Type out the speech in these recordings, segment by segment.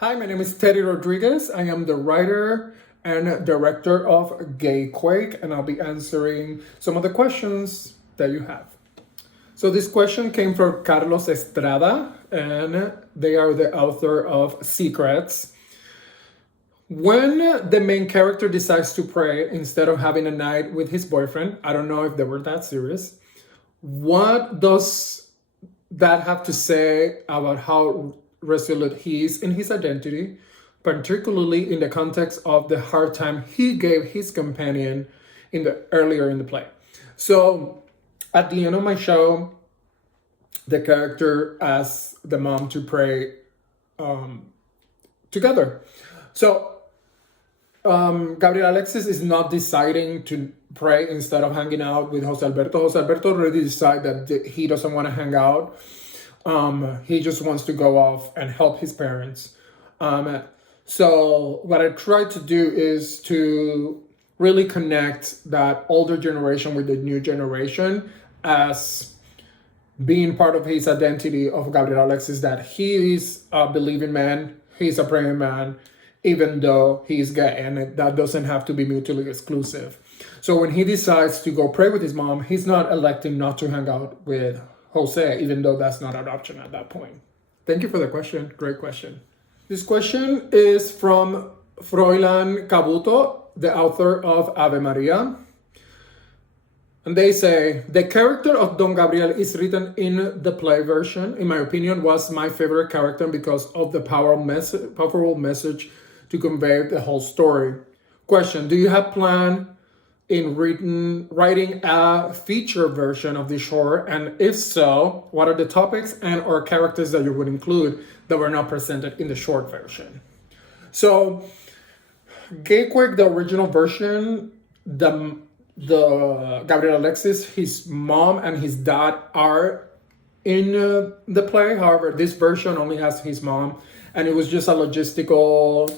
Hi, my name is Teddy Rodríguez. I am the writer and director of Gayquake, and I'll be answering some of the questions that you have. So this question came from Carlos Estrada, and they are the author of Secrets. When the main character decides to pray instead of having a night with his boyfriend, I don't know if they were that serious, what does that have to say about how resolute he is in his identity, particularly in the context of the hard time he gave his companion earlier in the play? So at the end of my show, the character asks the mom to pray together. So Gabriel Alexis is not deciding to pray instead of hanging out with Jose Alberto. Jose Alberto already decided that he doesn't want to hang out. He just wants to go off and help his parents. So what I try to do is to really connect that older generation with the new generation as being part of his identity of Gabriel Alexis, that he is a believing man, he's a praying man, even though he's gay, and that doesn't have to be mutually exclusive. So when he decides to go pray with his mom, he's not electing not to hang out with Jose, even though that's not an option at that point. Thank you for the question. Great question. This question is from Froilan Cabuto, the author of Ave Maria. And they say, the character of Don Gabriel is written in the play version. In my opinion, was my favorite character because of the powerful message to convey the whole story. Question, do you have plan in writing a feature version of the short? And if so, what are the topics and or characters that you would include that were not presented in the short version? So, Gayquake, the original version, the Gabriel Alexis, his mom and his dad are in the play. However, this version only has his mom, and it was just a logistical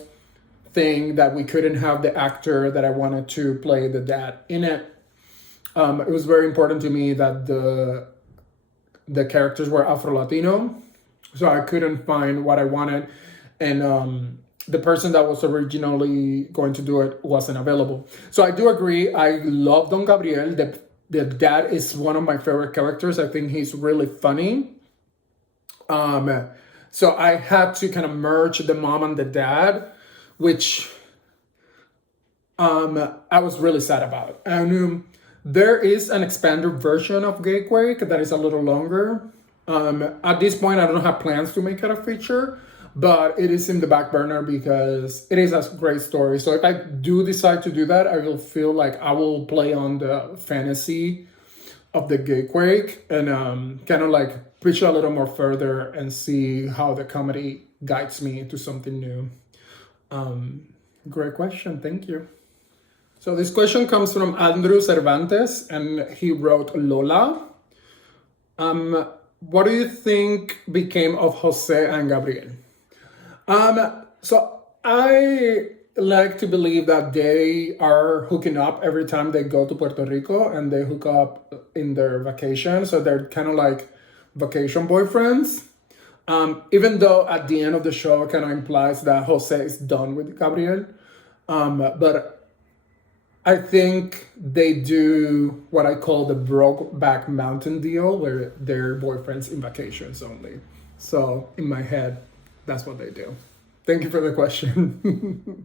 thing that we couldn't have the actor that I wanted to play the dad in it. It was very important to me that the characters were Afro-Latino, so I couldn't find what I wanted, and the person that was originally going to do it wasn't available. So I do agree, I love Don Gabriel. The dad is one of my favorite characters. I think he's really funny. So I had to kind of merge the mom and the dad, which I was really sad about. And there is an expanded version of Gayquake that is a little longer. At this point, I don't have plans to make it a feature, but it is in the back burner because it is a great story. So if I do decide to do that, I will feel like I will play on the fantasy of the Gayquake and kind of like push a little more further and see how the comedy guides me into something new. Great question, thank you. So this question comes from Andrew Cervantes, and he wrote Lola. What do you think became of Jose and Gabriel? So I like to believe that they are hooking up every time they go to Puerto Rico, and they hook up in their vacation. So they're kind of like vacation boyfriends. Even though at the end of the show kind of implies that Jose is done with Gabriel. But I think they do what I call the Brokeback Mountain deal, where they're boyfriends in vacations only. So in my head, that's what they do. Thank you for the question.